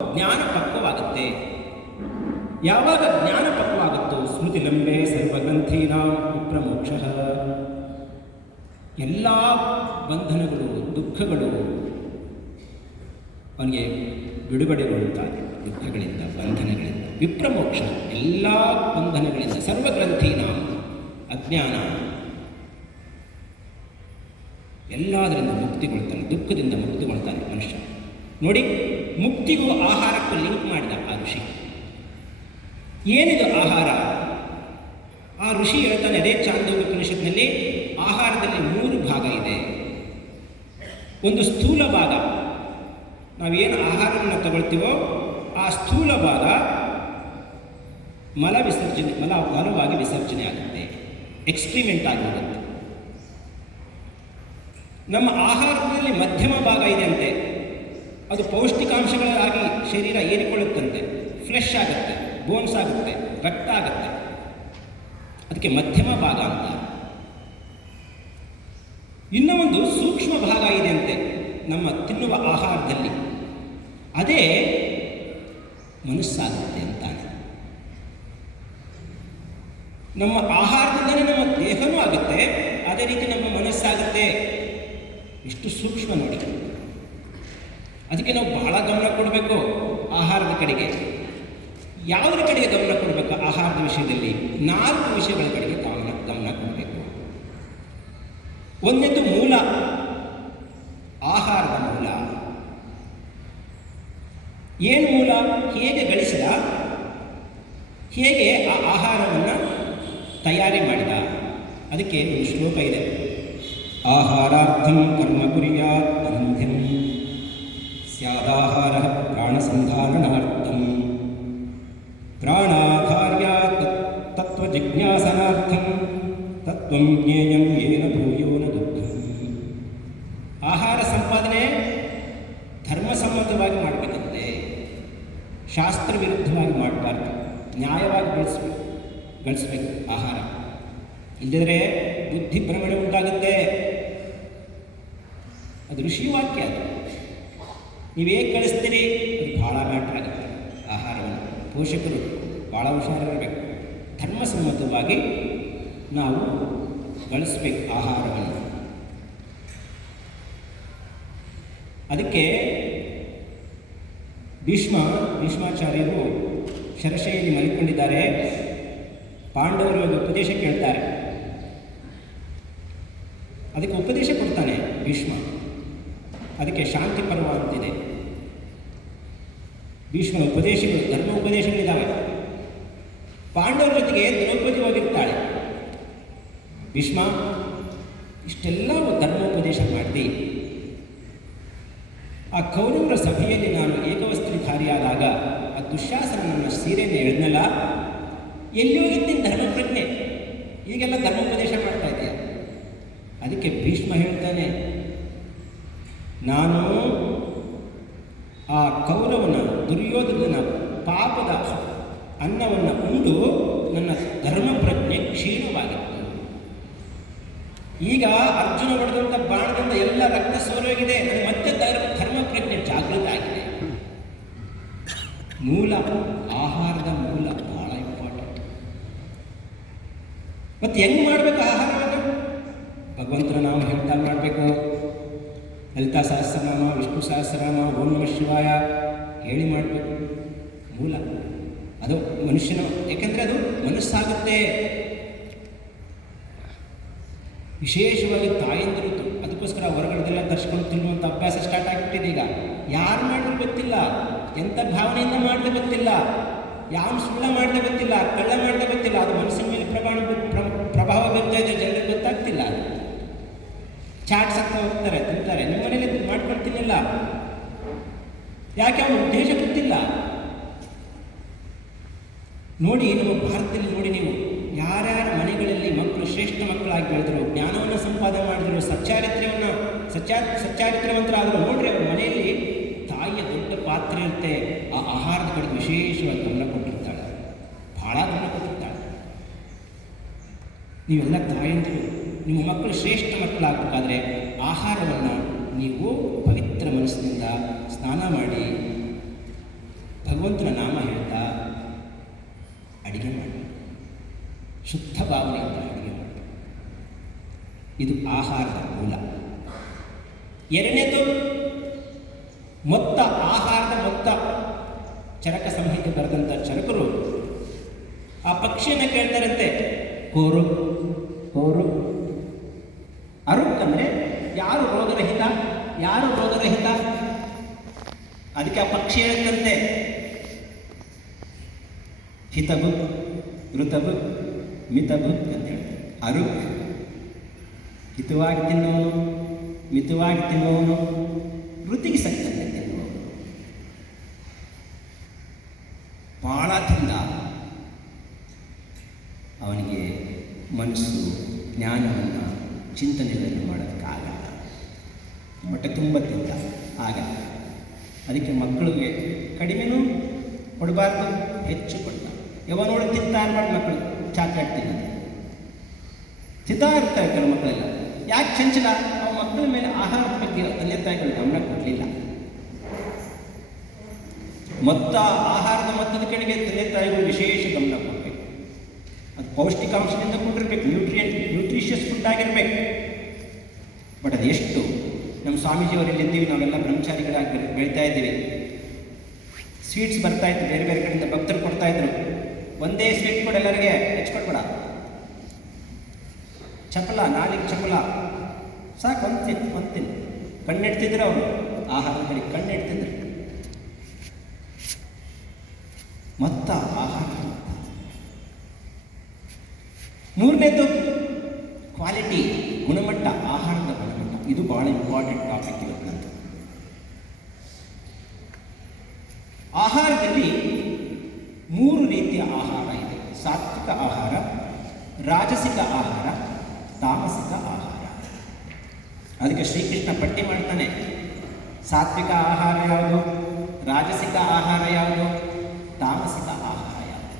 ಜ್ಞಾನ ಪಕ್ವವಾಗುತ್ತೆ. ಯಾವಾಗ ಜ್ಞಾನ ಪಕ್ವವಾಗುತ್ತೋ ಸ್ಮೃತಿಲಂಬೆ ಸರ್ವಗ್ರಂಥೀನಾಂ ವಿಪ್ರಮೋಕ್ಷ, ಎಲ್ಲ ಬಂಧನಗಳು ದುಃಖಗಳು ಅವನಿಗೆ ಬಿಡುಗಡೆಗೊಳ್ಳುತ್ತಾರೆ. ದುಃಖಗಳಿಂದ ಬಂಧನಗಳಿಂದ ವಿಪ್ರಮೋಕ್ಷ, ಎಲ್ಲ ಬಂಧನಗಳಿಂದ ಸರ್ವಗ್ರಂಥೀನಾಂ ಅಜ್ಞಾನ ಎಲ್ಲದರಿಂದ ಮುಕ್ತಿಗೊಳ್ತಾನೆ, ದುಃಖದಿಂದ ಮುಕ್ತಿಗೊಳ್ತಾನೆ ಮನುಷ್ಯ. ನೋಡಿ, ಮುಕ್ತಿಗೂ ಆಹಾರಕ್ಕೂ ಲಿಂಕ್ ಮಾಡಿದ ಆ ಋಷಿ. ಏನಿದು ಆಹಾರ? ಆ ಋಷಿ ಹೇಳ್ತಾನೆ ಅದೇ ಚಾಂದೋಗ್ಯೋಪನಿಷತ್ನಲ್ಲಿ, ಆಹಾರದಲ್ಲಿ 3 ಭಾಗ ಇದೆ. ಒಂದು ಸ್ಥೂಲ ಭಾಗ, ನಾವೇನು ಆಹಾರವನ್ನು ತಗೊಳ್ತೀವೋ ಆ ಸ್ಥೂಲ ಭಾಗ ಮಲವಾಗಿ ವಿಸರ್ಜನೆ ಆಗುತ್ತೆ, ಎಕ್ಸ್ಕ್ರಿಮೆಂಟ್ ಆಗಿ ಹೋಗುತ್ತೆ. ನಮ್ಮ ಆಹಾರದಲ್ಲಿ ಮಧ್ಯಮ ಭಾಗ ಇದೆ ಅಂತೆ, ಅದು ಪೌಷ್ಟಿಕಾಂಶಗಳಾಗಿ ಶರೀರ ಏರಿಕೊಳ್ಳುತ್ತಂತೆ, ಫ್ಲೆಶ್ ಆಗುತ್ತೆ, ಬೋನ್ಸ್ ಆಗುತ್ತೆ, ರಕ್ತ ಆಗುತ್ತೆ. ಅದಕ್ಕೆ ಮಧ್ಯಮ ಭಾಗ ಅಂತ. ಇನ್ನೂ ಒಂದು ಸೂಕ್ಷ್ಮ ಭಾಗ ಇದೆ ಅಂತೆ ನಮ್ಮ ತಿನ್ನುವ ಆಹಾರದಲ್ಲಿ, ಅದೇ ಮನಸ್ಸಾಗುತ್ತೆ ಅಂತಾನೆ. ನಮ್ಮ ಆಹಾರದಿಂದಲೇ ನಮ್ಮ ದೇಹನೂ ಆಗುತ್ತೆ, ಅದೇ ರೀತಿ ನಮ್ಮ ಮನಸ್ಸಾಗುತ್ತೆ. ಇಷ್ಟು ಸೂಕ್ಷ್ಮ ನೋಡಿ. ಅದಕ್ಕೆ ನಾವು ಬಹಳ ಗಮನ ಕೊಡಬೇಕು ಆಹಾರದ ಕಡೆಗೆ. ಯಾವುದರ ಕಡೆಗೆ ಗಮನ ಕೊಡಬೇಕು? ಆಹಾರದ ವಿಷಯದಲ್ಲಿ 4 ವಿಷಯಗಳ ಕಡೆಗೆ ಗಮನ ಕೊಡಬೇಕು. ಒಂದನೇದು ಮೂಲ, ಆಹಾರದ ಮೂಲ. ಏನು ಮೂಲ? ಹೇಗೆ ಗಳಿಸಿದ, ಹೇಗೆ ಆ ಆಹಾರವನ್ನು ತಯಾರಿ ಮಾಡಿದ. ಅದಕ್ಕೆ ಒಂದು ಶ್ಲೋಕ ಇದೆ, ಆಹಾರಾರ್ಥಂ ಕರ್ಮ ಕುರ್ಯಾತ್ ಅನಂತ್ಯಂ ಸ್ಯಾದಾಹಾರ ಪ್ರಾಣಸಂಧಾರಣಾರ್ಥಂ ಪ್ರಾಣಾಧಾರ್ಯಾತ್ ತತ್ವಜಿಜ್ಞಾಸನಾರ್ಥಂ ತತ್ವಂ ಜ್ಞೇಯಂ ಯೇನ ಭೂಯೋ ನ ದುಃಖಂ. ಆಹಾರ ಸಂಪಾದನೆ ಧರ್ಮಸಮ್ಮತವಾಗಿ ಮಾಡಬೇಕಂತೆ, ಶಾಸ್ತ್ರ ವಿರುದ್ಧವಾಗಿ ಮಾಡಬಾರ್ದು, ನ್ಯಾಯವಾಗಿ ಗಳಿಸ್ಬೇಕು ಆಹಾರ. ಇಲ್ಲದಿದ್ದರೆ ಬುದ್ಧಿ ಭ್ರಮಣೆ ಉಂಟಾಗುತ್ತೆ. ಅದು ಋಷಿ ವಾಕ್ಯ. ಅದು ನೀವು ಹೇಗೆ ಕಳಿಸ್ತೀರಿ ಅದು ಭಾಳ ಮ್ಯಾಟ್ರ್ ಆಗುತ್ತೆ. ಆಹಾರವನ್ನು ಪೋಷಕರು ಭಾಳ ಹುಷಾರಿರಬೇಕು, ಧರ್ಮಸಮ್ಮತವಾಗಿ ನಾವು ಗಳಿಸ್ಬೇಕು ಆಹಾರವನ್ನು. ಅದಕ್ಕೆ ಭೀಷ್ಮಾಚಾರ್ಯರು ಶರಶೈಲಿ ಮಲಿಕೊಂಡಿದ್ದಾರೆ. ಪಾಂಡವರು ಉಪದೇಶ ಕೇಳ್ತಾರೆ. ಅದಕ್ಕೆ ಉಪದೇಶ ಕೊಡ್ತಾನೆ ಭೀಷ್ಮ. ಅದಕ್ಕೆ ಶಾಂತಿ ಪರ್ವ ಅಂತಿದೆ. ಭೀಷ್ಮನ ಉಪದೇಶಗಳು, ಧರ್ಮ ಉಪದೇಶಗಳಿದ್ದಾವೆ. ಪಾಂಡವರ ಜೊತೆಗೆ ದ್ರೌಪದಿ ಹೋಗಿರ್ತಾಳೆ. ಭೀಷ್ಮ, ಇಷ್ಟೆಲ್ಲ ಧರ್ಮೋಪದೇಶ ಮಾಡಿ ಆ ಕೌರವರ ಸಭೆಯಲ್ಲಿ ನಾನು ಏಕವಸ್ತ್ರಧಾರಿಯಾದಾಗ ಆ ದುಶ್ಯಾಸನ ನನ್ನ ಸೀರೆಯನ್ನು ಎಳೆದನಲ್ಲ, ಎಲ್ಲಿ ಹೋಗಿದ್ದೀನಿ ಧರ್ಮಪ್ರಜ್ಞೆ? ಈಗೆಲ್ಲ ಧರ್ಮೋಪದೇಶ ಮಾಡ್ತಾ ಇದೆಯಾ? ಅದಕ್ಕೆ ಭೀಷ್ಮ ಹೇಳ್ತಾನೆ, ನಾನು ಆ ಕೌರವನ ದುರ್ಯೋಧನನ ಪಾಪದ ಅನ್ನವನ್ನು ಉಂಡು ನನ್ನ ಧರ್ಮಪ್ರಜ್ಞೆ ಕ್ಷೀಣವಾಗಿತ್ತು. ಈಗ ಅರ್ಜುನ ಹೊಡೆದಂಥ ಬಾಣದಿಂದ ಎಲ್ಲ ರಕ್ತ ಸೋರೋಗಿದೆ, ನನಗೆ ಮತ್ತೆ ಧರ್ಮಪ್ರಜ್ಞೆ ಜಾಗೃತ ಆಗಿದೆ. ಮೂಲ, ಆಹಾರದ ಮೂಲ ಬಹಳ ಇಂಪಾರ್ಟೆಂಟ್. ಮತ್ತು ಹೆಂಗೆ ಮಾಡಬೇಕು ಆಹಾರವನ್ನು? ಭಗವಂತನ ನಾಮ ಹೇಳ್ತಾ ಮಾಡಬೇಕು. ಲಲಿತಾ ಸಹಸ್ರನಾಮ, ವಿಷ್ಣು ಸಹಸ್ರನಾಮ, ಓಂ ನಮಃ ಶಿವಾಯ ಹೇಳಿ ಮಾಡಬೇಕು. ಮೂಲ ಅದು ಮನುಷ್ಯನ, ಯಾಕೆಂದರೆ ಅದು ಮನಸ್ಸಾಗುತ್ತೆ. ವಿಶೇಷವಾಗಿ ತಾಯಂದಿರು ಅದಕ್ಕೋಸ್ಕರ ಹೊರಗಡೆದೆಲ್ಲ ತರಿಸ್ಕೊಂಡು ತಿನ್ನುವಂಥ ಅಭ್ಯಾಸ ಸ್ಟಾರ್ಟ್ ಆಗಿಬಿಟ್ಟಿದೆ. ಈಗ ಯಾರು ಮಾಡಿದ್ರು ಗೊತ್ತಿಲ್ಲ, ಎಂಥ ಭಾವನೆಯಿಂದ ಮಾಡಿದ್ರೆ ಗೊತ್ತಿಲ್ಲ, ಯಾವ ಸುಳ್ಳ ಮಾಡಿದ್ರೆ ಗೊತ್ತಿಲ್ಲ, ಕಳ್ಳ ಮಾಡಿದ್ರೆ ಗೊತ್ತಿಲ್ಲ. ಅದು ಮನಸ್ಸಿನ ಮೇಲೆ ಪ್ರಭಾವ ಬೀರ್ತಾ ಇದೆ, ಜನರಿಗೆ ಗೊತ್ತಾಗ್ತಿಲ್ಲ. ಅದು ಚಾಟ್ಸ್ ಹಾಕ್ತಾ ಹೋಗ್ತಾರೆ, ತಿಂತಾರೆ. ನಿಮ್ಮ ಮನೇಲಿ ಮಾಡ್ಕೊಂಡು ತಿನ್ನಿಲ್ಲ, ಯಾಕೆ ಅವನ ಉದ್ದೇಶ ಗೊತ್ತಿಲ್ಲ. ನೋಡಿ, ನಮ್ಮ ಭಾರತದಲ್ಲಿ ನೋಡಿ, ನೀವು ಯಾರ್ಯಾರ ಮನೆಗಳಲ್ಲಿ ಮಕ್ಕಳು ಶ್ರೇಷ್ಠ ಮಕ್ಕಳಾಗಿ ಬೆಳೆದರು, ಜ್ಞಾನವನ್ನು ಸಂಪಾದನೆ ಮಾಡಿದ್ರು, ಸಚ್ಚಾರಿತ್ರವಂತರಾದರು, ನೋಡ್ರಿ ಅವ್ರ ಮನೆಯಲ್ಲಿ ತಾಯಿಯ ದೊಡ್ಡ ಪಾತ್ರೆ ಇರುತ್ತೆ. ಆ ಆಹಾರದ ಕಡೆ ವಿಶೇಷವಾಗಿ ಗಮನ ಕೊಟ್ಟಿರ್ತಾಳೆ, ಭಾಳ ಗಮನ ಕೊಟ್ಟಿರ್ತಾಳೆ. ನೀವೆಲ್ಲ ತಾಯಂದಿರು, ನಿಮ್ಮ ಮಕ್ಕಳು ಶ್ರೇಷ್ಠ ಮಕ್ಕಳಾಗಬೇಕಾದ್ರೆ ಆಹಾರವನ್ನು ನೀವು ಪವಿತ್ರ ಮನಸ್ಸಿನಿಂದ ಸ್ನಾನ ಮಾಡಿ ಭಗವಂತನ ನಾಮ ಹೇಳ್ತಾ ಅಡಿಗೆ ಮಾಡಿ, ಶುದ್ಧ ಭಾವನೆಯಿಂದ ಅಡಿಗೆ ಮಾಡಿ. ಇದು ಆಹಾರದ ಮೂಲ. ಎರಡನೇದು ಮೊತ್ತ, ಆಹಾರದ ಮೊತ್ತ. ಚರಕ ಸಂಹಿತೆ ಬರೆದಂಥ ಚರಕರು ಆ ಪಕ್ಷಿಯನ್ನು ಕೇಳ್ತಾರಂತೆ, ಕೋರು ಕೋರು. ಅರುಕ್ ಅಂದರೆ ಯಾರು ರೋಗರಹಿತ, ಯಾರು ರೋಗರಹಿತ. ಅದಕ್ಕೆ ಆ ಪಕ್ಷಿ ಹೇಳುತ್ತಂತೆ, ಹಿತಬು ಋತಬು ಮಿತಬು ಅಂತ ಹೇಳ್ತಾರೆ. ಅರುಕ್ ಹಿತವಾಗಿ ತಿನ್ನುವನು, ಮಿತವಾಗಿ ತಿನ್ನುವನು, ಋತಿಗೆ ಸಕ್ಕಂತೆ ತಿನ್ನುವನು. ಭಾಳ ತಿಂದ ಅವನಿಗೆ ಮನಸ್ಸು, ಜ್ಞಾನವನ್ನು, ಚಿಂತನೆಗಳನ್ನು ಮಾಡೋದಕ್ಕಾಗಲ್ಲ. ಹೊಟ್ಟೆ ತುಂಬ ತಿಂದ ಆಗಲ್ಲ. ಅದಕ್ಕೆ ಮಕ್ಕಳಿಗೆ ಕಡಿಮೆನೂ ಕೊಡಬಾರ್ದು, ಹೆಚ್ಚು ಕೊಡ್ಬಾರ್ದು. ಯಾವನೋಡು ತಿಂತಾ ಅನ್ಬಾರ್ದು ಮಕ್ಕಳು, ಚಾಕ್ಲೇಟ್ ತಿನ್ನೋದು ತಿಂತಾ ಇರ್ತಾರೆ ಕೆಲವು ಮಕ್ಕಳೆಲ್ಲ. ಯಾಕೆ ಚಂಚಲ? ಅವ ಮಕ್ಕಳ ಮೇಲೆ ಆಹಾರದ ಬಗ್ಗೆ ತಂದೆ ತಾಯಿಗಳು ಗಮನ ಕೊಡಲಿಲ್ಲ. ಮೊತ್ತ, ಆಹಾರದ ಮೊತ್ತದ ಕಡೆಗೆ ತಂದೆ ತಾಯಿಗಳು ವಿಶೇಷ ಗಮನ ಕೊಡಬೇಕು. ಅದು ಪೌಷ್ಟಿಕಾಂಶದಿಂದ ಕೊಟ್ಟಿರ್ಬೇಕು, ನ್ಯೂಟ್ರಿಷಿಯಸ್ ಫುಡ್ ಆಗಿರ್ಬೇಕು. ಬಟ್ ಅದೆಷ್ಟು? ನಮ್ಮ ಸ್ವಾಮೀಜಿಯವರಲ್ಲಿ ಇದ್ದೀವಿ, ನಾವೆಲ್ಲ ಬ್ರಹ್ಮಚಾರಿಗಳಾಗಿ ಬೆಳೀತಾ ಇದ್ದೀವಿ. ಸ್ವೀಟ್ಸ್ ಬರ್ತಾಯಿತ್ತು, ಬೇರೆ ಬೇರೆ ಕಡೆಯಿಂದ ಭಕ್ತರು ಕೊಡ್ತಾಯಿದ್ರು. ಒಂದೇ ಸ್ವೀಟ್ ಕೊಡು ಎಲ್ಲರಿಗೆ, ಹೆಚ್ಚಿಕೊಡ್ಬೇಡ. ಚಪಲ, ನಾಲಿಗೆ ಚಪಲ, ಸಾಕು ಒಂದ್ತೀನಿ. ಕಣ್ಣಿಡ್ತಿದ್ರು ಅವರು, ಆಹಾರದ ಕಡೆ ಕಣ್ಣಿಡ್ತಿದ್ರು. ಮತ್ತ ಆಹಾರ. ಮೂರನೇದು ಕ್ವಾಲಿಟಿ, ಗುಣಮಟ್ಟ, ಆಹಾರದ ಗುಣಮಟ್ಟ. ಇದು ಭಾಳ ಇಂಪಾರ್ಟೆಂಟ್ ಟಾಪಿಕ್ ಇವತ್ತಿನಂತ. ಆಹಾರದಲ್ಲಿ 3 ರೀತಿಯ ಆಹಾರ ಇದೆ. ಸಾತ್ವಿಕ ಆಹಾರ, ರಾಜಸಿಕ ಆಹಾರ, ತಾಮಸಿಕ ಆಹಾರ. ಅದಕ್ಕೆ ಶ್ರೀಕೃಷ್ಣ ಪಟ್ಟಿ ಮಾಡ್ತಾನೆ. ಸಾತ್ವಿಕ ಆಹಾರ ಯಾವುದು, ರಾಜಸಿಕ ಆಹಾರ ಯಾವುದು, ತಾಮಸಿಕ ಆಹಾರ ಯಾವುದು.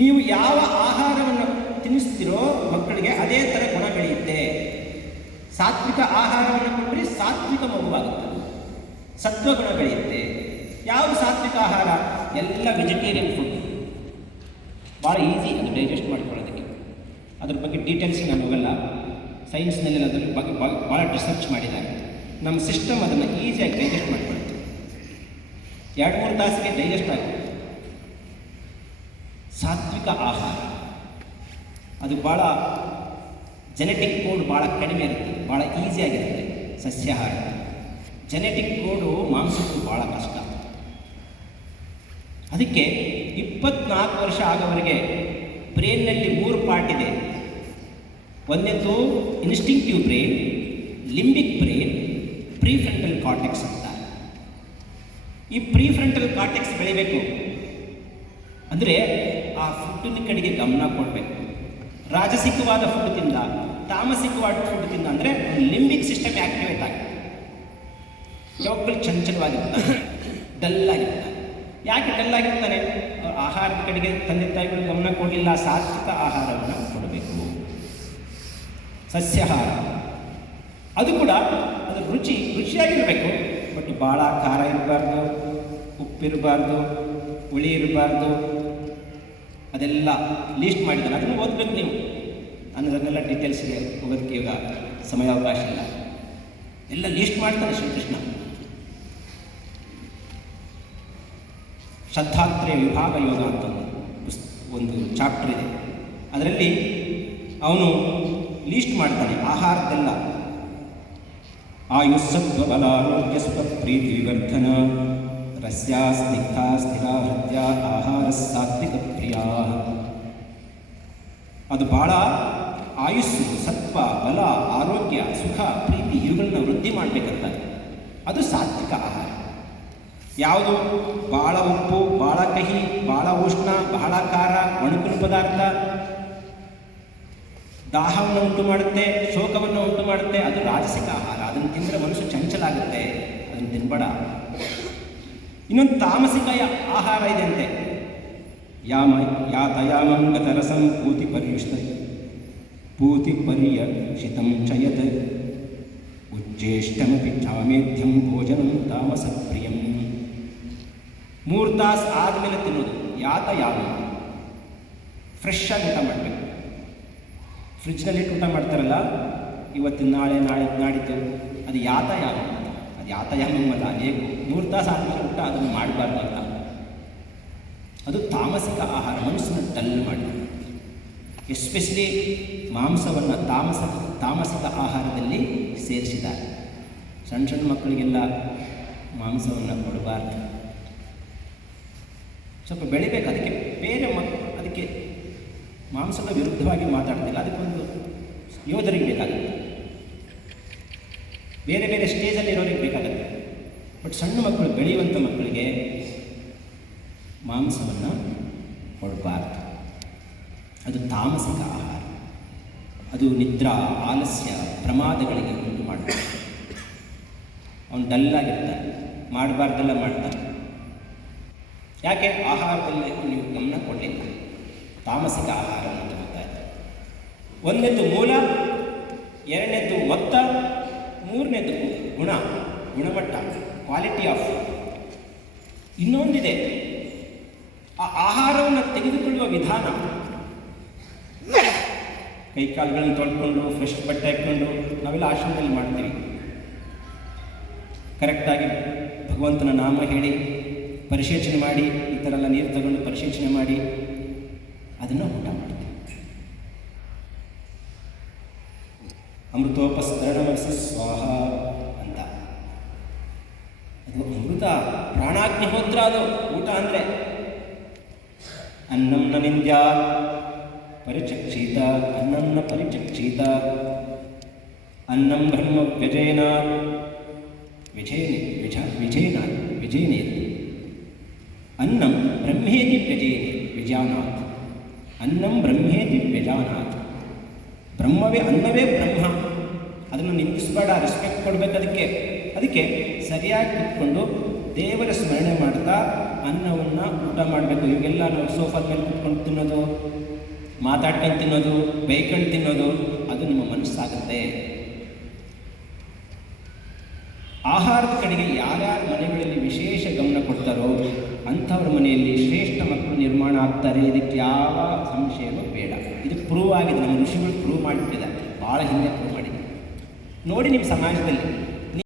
ನೀವು ಯಾವ ಆಹಾರವನ್ನು ತಿನ್ನಿಸ್ತೀರೋ ಮಕ್ಕಳಿಗೆ ಅದೇ ಥರ ಗುಣ ಬೆಳೆಯುತ್ತೆ. ಸಾತ್ವಿಕ ಆಹಾರವನ್ನು ಕೊಟ್ಟರೆ ಸಾತ್ವಿಕ ಮಗುವಾಗುತ್ತೆ, ಸತ್ವಗುಣ ಬೆಳೆಯುತ್ತೆ. ಯಾವ ಸಾತ್ವಿಕ ಆಹಾರ? ಎಲ್ಲ ವೆಜಿಟೇರಿಯನ್ ಫುಡ್. ಭಾಳ ಈಸಿ ಅದು ಡೈಜೆಸ್ಟ್ ಮಾಡ್ಕೊಳ್ಳೋದಕ್ಕೆ. ಅದ್ರ ಬಗ್ಗೆ ಡೀಟೇಲ್ಸ್ ನಾನು ಹೋಗಲ್ಲ. ಸೈನ್ಸ್ನಲ್ಲಿ ಅದ್ರ ಬಗ್ಗೆ ಭಾಳ ರಿಸರ್ಚ್ ಮಾಡಿದ್ದಾರೆ. ನಮ್ಮ ಸಿಸ್ಟಮ್ ಅದನ್ನು ಈಸಿಯಾಗಿ ಡೈಜೆಸ್ಟ್ ಮಾಡ್ಕೊಳ್ಳುತ್ತೆ. 2-3 ತಾಸಿಗೆ ಡೈಜೆಸ್ಟ್ ಆಗುತ್ತೆ. ಸಾತ್ವಿಕ ಆಹಾರ ಅದು ಭಾಳ ಜೆನೆಟಿಕ್ ಕೋಡ್ ಭಾಳ ಕಡಿಮೆ ಇರುತ್ತೆ, ಭಾಳ ಈಸಿಯಾಗಿರುತ್ತೆ. ಸಸ್ಯಾಹಾರ ಜೆನೆಟಿಕ್ ಕೋಡು ಮಾಂಸಕ್ಕೂ ಭಾಳ ಕಷ್ಟ. ಅದಕ್ಕೆ 24 ವರ್ಷ ಆಗೋವರೆಗೆ ಬ್ರೈನ್ನಲ್ಲಿ 3 ಪಾರ್ಟ್ ಇದೆ. ಒಂದನೇದು instinctive brain, limbic brain, prefrontal cortex ಅಂತ. ಈ ಪ್ರೀಫ್ರಂಟಲ್ ಕಾರ್ಟೆಕ್ಸ್ ಬೆಳಿಬೇಕು ಅಂದರೆ ಆ ಫುಡ್ಡಿನ ಕಡೆಗೆ ಗಮನ ಕೊಡಬೇಕು. ರಾಜಸಿಕವಾದ ಫುಡ್ ತಿಂದ, ತಾಮಸಿಕವಾದ ಫುಡ್ ತಿಂದ ಅಂದರೆ ಲಿಂಬಿಕ್ ಸಿಸ್ಟಮ್ ಆ್ಯಕ್ಟಿವೇಟ್ ಆಗುತ್ತೆ. ಯಾವಾಗಲೂ ಚಂಚಲವಾಗಿರ್ತಾನೆ, ಡಲ್ಲಾಗಿರ್ತಾನೆ. ಯಾಕೆ ಡಲ್ಲಾಗಿರ್ತಾನೆ? ಆಹಾರದ ಕಡೆಗೆ ತಂದೆ ತಾಯಿಗಳು ಗಮನ ಕೊಡಲಿಲ್ಲ. ಸಾತ್ವಿಕ ಆಹಾರವನ್ನು ಕೊಡಬೇಕು. ಸಸ್ಯಾಹಾರ ಅದು ಕೂಡ ಅದು ರುಚಿಯಾಗಿರಬೇಕು. ಬಟ್ ಭಾಳ ಖಾರ ಇರಬಾರ್ದು, ಉಪ್ಪಿರಬಾರ್ದು, ಹುಳಿ ಇರಬಾರ್ದು. ಅದೆಲ್ಲ ಲೀಸ್ಟ್ ಮಾಡಿದ್ದಾರೆ. ಅದನ್ನು ಓದಬೇಕು ನೀವು. ಅನ್ನೋದನ್ನೆಲ್ಲ ಡೀಟೇಲ್ಸ್ಗೆ ಹೋಗೋದಕ್ಕೆ ಈಗ ಸಮಯಾವಕಾಶ ಇಲ್ಲ. ಎಲ್ಲ ಲೀಸ್ಟ್ ಮಾಡ್ತಾನೆ ಶ್ರೀಕೃಷ್ಣ. ಶ್ರದ್ಧಾತ್ರಯ ವಿಭಾಗ ಯೋಗ ಅಂತ ಒಂದು ಚಾಪ್ಟರ್ ಇದೆ. ಅದರಲ್ಲಿ ಅವನು ಲೀಸ್ಟ್ ಮಾಡ್ತಾನೆ ಆಹಾರದೆಲ್ಲ. ಆಯುಸ್ಸತ್ವ ಬಲಾರೋಗ್ಯ ಸುಖ ಪ್ರೀತಿ ವಿವರ್ಧನ ರಸ್ಯಾ ಸ್ನಿಗ್ಧಾ ಸ್ಥಿರಾ ಹೃದಯ ಆಹಾರ ಸಾತ್ವಿಕ ಪ್ರಿಯ. ಅದು ಭಾಳ ಆಯುಸ್ಸು, ಸತ್ವ, ಬಲ, ಆರೋಗ್ಯ, ಸುಖ, ಪ್ರೀತಿ ಇವುಗಳನ್ನ ವೃದ್ಧಿ ಮಾಡಬೇಕಂತ. ಅದು ಸಾತ್ವಿಕ ಆಹಾರ. ಯಾವುದು ಭಾಳ ಉಪ್ಪು, ಭಾಳ ಕಹಿ, ಭಾಳ ಉಷ್ಣ, ಬಹಳ ಖಾರ, ಒಣಗಿನ ಪದಾರ್ಥ ದಾಹವನ್ನು ಉಂಟು ಮಾಡುತ್ತೆ, ಶೋಕವನ್ನು ಉಂಟು ಮಾಡುತ್ತೆ, ಅದು ರಾಜಸಿಕ ಆಹಾರ. ಅದನ್ನು ತಿಂದರೆ ಮನಸ್ಸು ಚಂಚಲ ಆಗುತ್ತೆ, ಅದನ್ನು ತಿನ್ಬೇಡ. ಇನ್ನೊಂದು ತಾಮಸಿಕ ಆಹಾರ ಇದೆ ಅಂತೆ. ಯಾತಯಾಮಂ ಗತರಸಂ ಪೂತಿಪರ್ಯಷಿತಂ ಚಯತ್ ಉಜ್ಜೇಷ್ಟಮಪಿ ಚಾಮೇಧ್ಯಂ ಭೋಜನಂ ತಾಮಸ ಪ್ರಿಯಂ. 3 ತಾಸು ಆದಮೇಲೆ ತಿನ್ನೋದು ಯಾತ ಫ್ರೆಶ್ ಆಗಿ ಊಟ ಮಾಡಬೇಕು. ಫ್ರಿಜ್ನಲ್ಲಿ ಊಟ ಮಾಡ್ತಾರಲ್ಲ, ಇವತ್ತಿನ ನಾಳೆ ನಾಡಿದ್ದು, ಅದು ಯಾತ ಅದು ಯಾತಯಾಮಲ್ಲ. ಹೇಗೂ 3 ತಾಸು ಆದಮೇಲೆ ಊಟ ಅದನ್ನು ಮಾಡಬಾರ್ದು ಅಂತ. ಅದು ತಾಮಸಿಕ ಆಹಾರ, ಮನಸ್ಸನ್ನು ಡಲ್ ಮಾಡಿ. ಎಸ್ಪೆಷಲಿ ಮಾಂಸವನ್ನು ತಾಮಸಿಕ ಆಹಾರದಲ್ಲಿ ಸೇರಿಸಿದ್ದಾರೆ. ಸಣ್ಣ ಮಕ್ಕಳಿಗೆಲ್ಲ ಮಾಂಸವನ್ನು ಕೊಡಬಾರ್ದು. ಸ್ವಲ್ಪ ಬೆಳಿಬೇಕು. ಅದಕ್ಕೆ ಬೇರೆ ಅದಕ್ಕೆ ಮಾಂಸದ ವಿರುದ್ಧವಾಗಿ ಮಾತಾಡ್ತಿಲ್ಲ, ಅದಕ್ಕೊಂದು ಯೋಧರಿಗೆ ಬೇಕಾಗುತ್ತೆ, ಬೇರೆ ಬೇರೆ ಸ್ಟೇಜಲ್ಲಿ ಇರೋರಿಗೆ ಬೇಕಾಗುತ್ತೆ. ಬಟ್ ಸಣ್ಣ ಮಕ್ಕಳು, ಬೆಳೆಯುವಂಥ ಮಕ್ಕಳಿಗೆ ಮಾಂಸವನ್ನು ಕೊಡಬಾರ್ದು. ಅದು ತಾಮಸಿಕ ಆಹಾರ. ಅದು ನಿದ್ರಾ, ಆಲಸ್ಯ, ಪ್ರಮಾದಗಳಿಗೆ ಉಂಟು ಮಾಡಬೇಕು. ಅವನು ಡಲ್ಲಾಗಿರ್ತಾನೆ, ಮಾಡಬಾರ್ದೆಲ್ಲ ಮಾಡ್ತಾನೆ. ಯಾಕೆ? ಆಹಾರದಲ್ಲಿ ನೀವು ಗಮನ ಕೊಡಲಿಲ್ಲ, ತಾಮಸಿಕ ಆಹಾರವನ್ನು ತಗೋತಾ ಇದ್ದಾರೆ. 1ನೇದು ಮೂಲ, 2ನೇದು ಮೊತ್ತ, 3ನೇದು ಗುಣಮಟ್ಟ, ಕ್ವಾಲಿಟಿ ಆಫ್. ಇನ್ನೊಂದಿದೆ, ಆ ಆಹಾರವನ್ನು ತೆಗೆದುಕೊಳ್ಳುವ ವಿಧಾನ. ಕೈಕಾಲುಗಳನ್ನು ತೊಳ್ಕೊಂಡು ಫ್ರೆಶ್ ಬಟ್ಟೆ ಹಾಕ್ಕೊಂಡು ನಾವೆಲ್ಲ ಆಶ್ರಮದಲ್ಲಿ ಮಾಡ್ತೀವಿ. ಕರೆಕ್ಟಾಗಿ ಭಗವಂತನ ನಾಮ ಹೇಳಿ ಪರಿಶೇಚನೆ ಮಾಡಿ, ಈ ಥರ ಎಲ್ಲ ನೀರು ತಗೊಂಡು ಪರಿಶೇಚನೆ ಮಾಡಿ ಅದನ್ನು ಊಟ ಮಾಡ್ತೀವಿ. ಅಮೃತೋಪಸ್ತರಣವರ್ಸಿ ಸ್ವಾಹ ಅಂತ. ಅದು ಅಮೃತ, ಪ್ರಾಣಾಗ್ನಿಹೋತ್ರ. ಅದು ಊಟ ಅಂದರೆ ಅನ್ನಂ ನ ನಿಂದ್ಯಾ ಪರಿಚಕ್ಷೀತ, ಅನ್ನಂ ನ ಪರಿಚಕ್ಷೀತ, ಅನ್ನಂ ಬ್ರಹ್ಮ ವ್ಯಜೇನ ವಿಜೇನೇತಿ, ಅನ್ನಂ ಬ್ರಹ್ಮೇತಿ ವ್ಯಜಾನಾತ್, ಅನ್ನಂ ಬ್ರಹ್ಮೇತಿ ವ್ಯಜಾನಾತ್. ಬ್ರಹ್ಮವೇ, ಅನ್ನವೇ ಬ್ರಹ್ಮ. ಅದನ್ನು ನಿಂದಿಸಬೇಡ, ರೆಸ್ಪೆಕ್ಟ್ ಕೊಡಬೇಕು. ಅದಕ್ಕೆ ಸರಿಯಾಗಿ ಕೂತ್ಕೊಂಡು ದೇವರ ಸ್ಮರಣೆ ಮಾಡ್ತಾ ಅನ್ನವನ್ನು ಊಟ ಮಾಡಬೇಕು. ಇವಾಗೆಲ್ಲ ನಾವು ಸೋಫಾದ ಮೇಲೆ ಕೂತ್ಕೊಂಡು ತಿನ್ನೋದು, ಮಾತಾಡ್ಕೊಂಡು ತಿನ್ನೋದು, ಬೈಕೊಂಡು ತಿನ್ನೋದು, ಅದು ನಿಮ್ಮ ಮನಸ್ಸಾಗುತ್ತೆ. ಆಹಾರದ ಕಡೆಗೆ ಯಾರ್ಯಾರ ಮನೆಗಳಲ್ಲಿ ವಿಶೇಷ ಗಮನ ಕೊಡ್ತಾರೋ ಅಂಥವ್ರ ಮನೆಯಲ್ಲಿ ಶ್ರೇಷ್ಠ ಮಕ್ಕಳು ನಿರ್ಮಾಣ ಆಗ್ತಾರೆ. ಇದಕ್ಕೆ ಯಾವ ಸಂಶಯವೂ ಬೇಡ. ಇದು ಪ್ರೂವ್ ಆಗಿದೆ, ನಮ್ಮ ಋಷಿಗಳು ಪ್ರೂವ್ ಮಾಡಿಬಿಟ್ಟಿದ್ದಾರೆ, ಭಾಳ ಹಿಂದೆ ಪ್ರೂವ್ ಮಾಡಿದ್ದಾರೆ. ನೋಡಿ ನಿಮ್ಮ ಸಮಾಜದಲ್ಲಿ